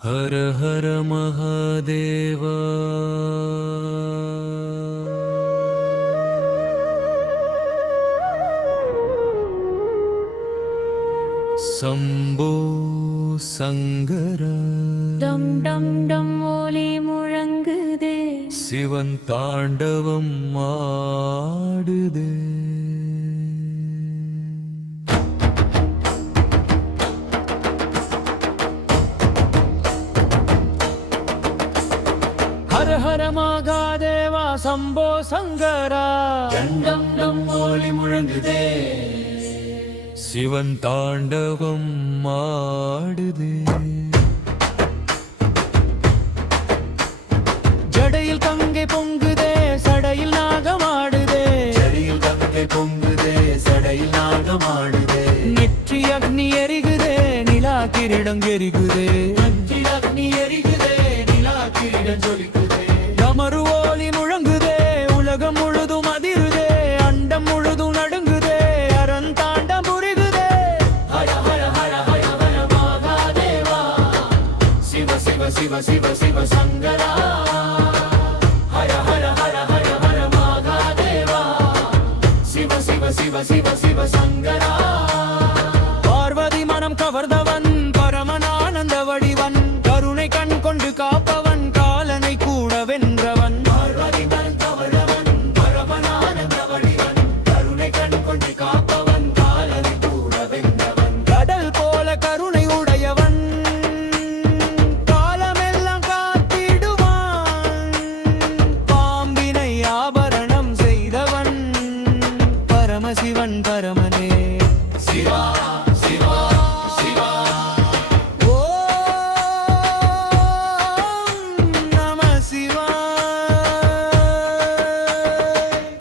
हर हर महादेव। शंभो शंकर। டம் டம் டம் ஒலி முழங்குதே, சிவன் தாண்டவம் ஆடுதே। हर हर महादेवा शंभो शंकरा। டம் டம் ஒலி முழங்குதே, சிவன் தாண்டவம் ஆடுதே। ஜடையில் கங்கை பொங்குதே, சடையில் நாகமாடுதே। ஜடையில் கங்கை பொங்குதே, சடையில் நாகமாடுதே। நெற்றி அக்னி எரிகுதே, நிலா கிரீடம் எரிகுதே। நெற்றி அக்னி எரிகுதே, நிலா கிரீடம் ஜொலிக்குதே। டமரு ஓலி முழங்குதே, உலகம் முழுதும் அதிருதே। அண்டம் முழுதும் நடுங்குதே, அரண் தாண்டம் புரிகுதே। ஹர ஹர ஹர ஹர ஹர மகாதேவா, சிவ சிவ சிவ சிவ சிவ சங்கரா। ஹர ஹர ஹர ஹர ஹர மகாதேவா, சிவ சிவ சிவ சிவ சிவ சங்கரா। பார்வதி மனம் கவர்ந்தவன், பரமனானந்த வடிவன்। கருணை கண் கொண்டு காப்பவன், காலனை கூட வென்றவன்। பார்வதி மனம் கவர்ந்தவன், பரமனானந்த வடிவன்। கருணை கண் கொண்டு காப்பவன், காலனை கூட வென்றவன்। கடல் போல கருணை உடையவன், காலமெல்லாம் காத்திடுவான்। பாம்பினை ஆபரணம் செய்தவன், பரமசிவன் பரமனே। சிவா சிவா சிவா, ஓம் நம சிவாய்।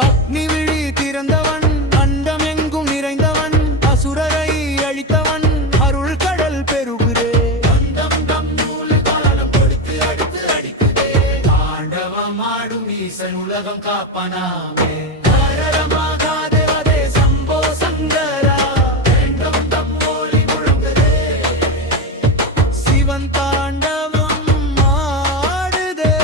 அக்னி விழி திறந்தவன், அண்டம் எங்கும் நிறைந்தவன்। அசுரரை அழித்தவன், அருள் கடல் பெருகுதே। தந்தம் தம் நூல் காலம் கொடுத்து அடுத்து அடிக்குதே। தாண்டவமாடும் ஈசன் உலகம் காப்பனாமே। ஹர மகாதேவதே சம்போ சங்கரா, தண்டம் தம் ஒலி முழங்குதே। சிவன் தாண்டவம் ஆடுதே।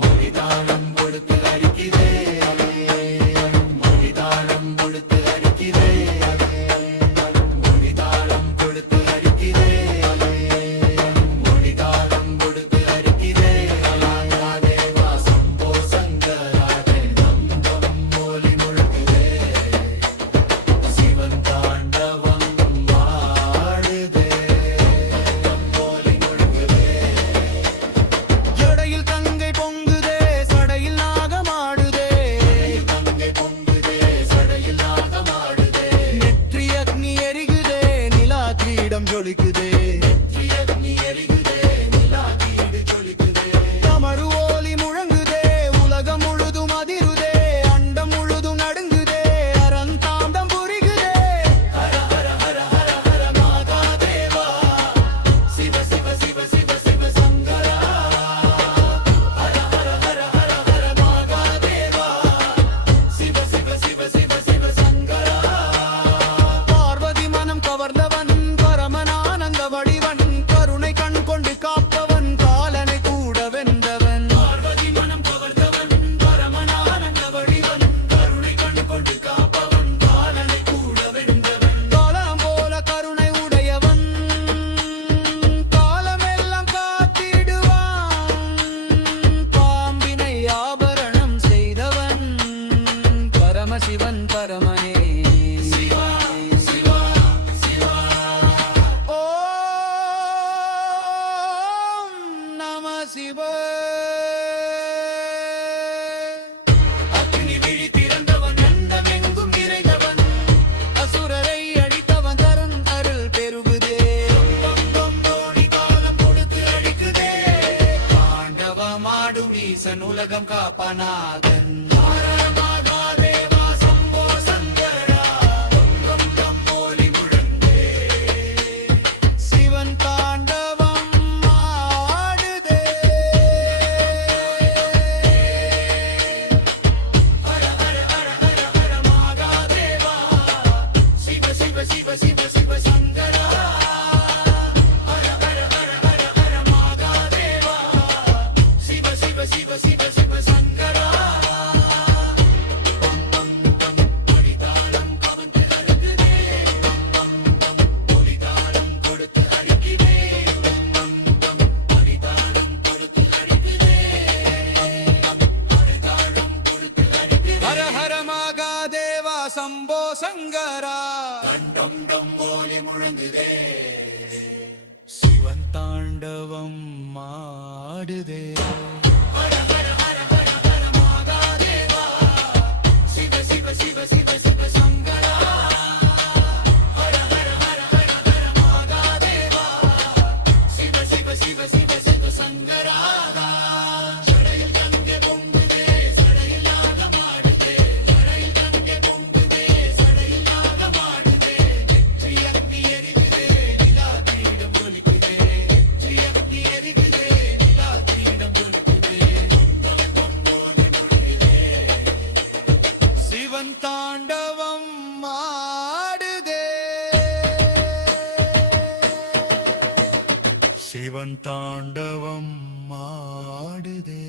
மொழிதானம் கொடுத்து அடிக்குதே, மொழிதானம் கொடுத்து அடிக்குதே, மொழிதானம் கொடுத்து அடிக்குதே, மொழிதானம் கொடுத்து அடிக்குதே। மகாதேவா சம்போ சங்கரா, தம் தம் ஒலி முழங்குதே। சிவன் தாண்டவம் ஆடுதே, தம் ஒலி முழங்குதே। ஜடையில் கங்கை பொங்குதே, சடையில் நாகமாடுதே। கங்கை பொங்குதே, சடையில் நாகமாடுதே। நெற்றி அக்னி எரிகுதே, நிலா கிரீடம் ஜொலிக்குதே। நெற்றி அக்னி எரிகுதே, நிலா கீடு ஜொலிக்குதே। டமரு ஓலி முழங்குதே, உலகம் முழுதும் அதிருதே। அண்டம் முழுதும் நடுங்குதே, அரண் தாண்டம் புரிகுதே। ஹர ஹர ஹர ஹர ஹர மகாதேவா, சிவ சிவ சிவ சிவ சிவ சங்கரா। ஹர ஹர ஹர ஹர ஹர மகாதேவா, சிவ சிவ சிவ சிவ சிவ சங்கரா। பார்வதி மனம் கவர்ந்தவன், பரமனானந்த வடிவன்। கருணை கண் கொண்டு காப்பவன், காலனை கூட வென்றவன்। பார்வதி மனம் கவர்ந்தவன், பரமனானந்த வடிவன்। கருணை கண் கொண்டு காப்பவன், காலனை கூட வென்றவன்। காலம் போல கருணை உடையவன், காலமெல்லாம் காத்திடுவான்। பாம்பினை ஆபரணம் செய்தவன், பரமசிவன் பரமனே। சிவா சிவா சிவா, ஓம் நம சிவாய்। அக்னி விழி திறந்தவன், அண்டமெங்கும் நிறைந்தவன்। அசுரரை அழித்தவன், தரன் அருள் பெருகுதே। தோணி காலம் கொடுத்து அழிக்குதே, தாண்டவமாடும் ஈசன் உலகம் காப்பநாதன்। ஹர மகாதேவா சம்போ சங்கரா, தம் தம் ஒலி முழங்குதே। சிவன் தாண்டவம் ஆடுதே। ஹர சம்போ சங்கரா டம் டம் ஒலி முழங்குதே சிவன் தாண்டவம் மாடுதே ஹர ஹர ஹர ஹர ஹர மகாதேவா சிவ சிவ சிவ சிவ சிவ சங்கரா ஹர ஹர ஹர ஹர ஹர மகாதேவா சிவ சிவ சிவ சிவ சிவ சங்கரா சடையில் தங்க பொங்குதே சடையில் நாகமாடுதே சடையில் தங்க பொங்குதே சடையில் நாகமாடுதே நெற்றி அக்னி எரிகுதே நிலா தீடம் ஜொலிக்குதே நெற்றி அக்னி எரிகுதே நிலா தீடம் ஜொலிக்குதே டம் டம் ஓலி முழங்குதே சிவன் தாண்டவம் மாடுதே சிவன் தாண்டவம் மாடுதே